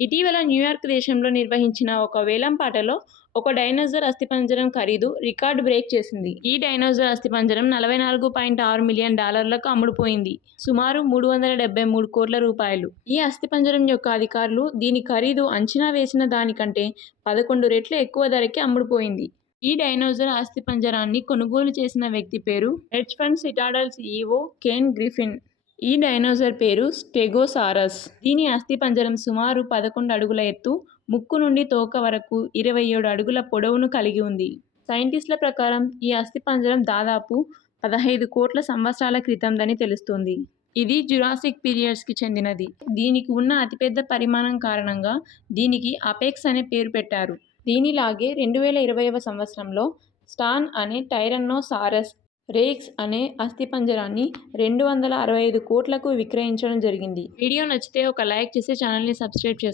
ఇటీవల న్యూయార్క్ దేశంలో నిర్వహించిన ఒక వేలంపాటలో ఒక డైనోసార్ అస్థిపంజరం ఖరీదు రికార్డు బ్రేక్ చేసింది. ఈ డైనోసార్ అస్థిపంజరం $44.6 మిలియన్ అమ్ముడుపోయింది. సుమారు 373 కోట్ల రూపాయలు. ఈ అస్థిపంజరం యొక్క అధికారులు దీని ఖరీదు అంచనా వేసిన దానికంటే 11 రెట్లు ఎక్కువ ధరకే అమ్ముడుపోయింది. ఈ డైనోసార్ అస్థిపంజరాన్ని కొనుగోలు చేసిన వ్యక్తి పేరు hedge fund Citadel CEO Ken Griffin. ఈ డైనోసార్ పేరు స్టెగోసారస్. దీని అస్థిపంజరం సుమారు 11 అడుగుల ఎత్తు, ముక్కు నుండి తోక వరకు 27 అడుగుల పొడవును కలిగి ఉంది. సైంటిస్టుల ప్రకారం ఈ అస్థిపంజరం దాదాపు 15 కోట్ల సంవత్సరాల క్రితందని తెలుస్తోంది. ఇది జురాసిక్ పీరియడ్స్కి చెందినది. దీనికి ఉన్న అతిపెద్ద పరిమాణం కారణంగా దీనికి అపెక్స్ అనే పేరు పెట్టారు. దీనిలాగే 2020వ సంవత్సరంలో స్టాన్ అనే టైరన్నోసారస్ రెక్స్ అనే అస్థిపంజరాన్ని 265 కోట్లకు విక్రయించడం జరిగింది. వీడియో నచ్చితే ఒక లైక్ చేసి ఛానల్ని సబ్స్క్రైబ్ చేసుకోండి.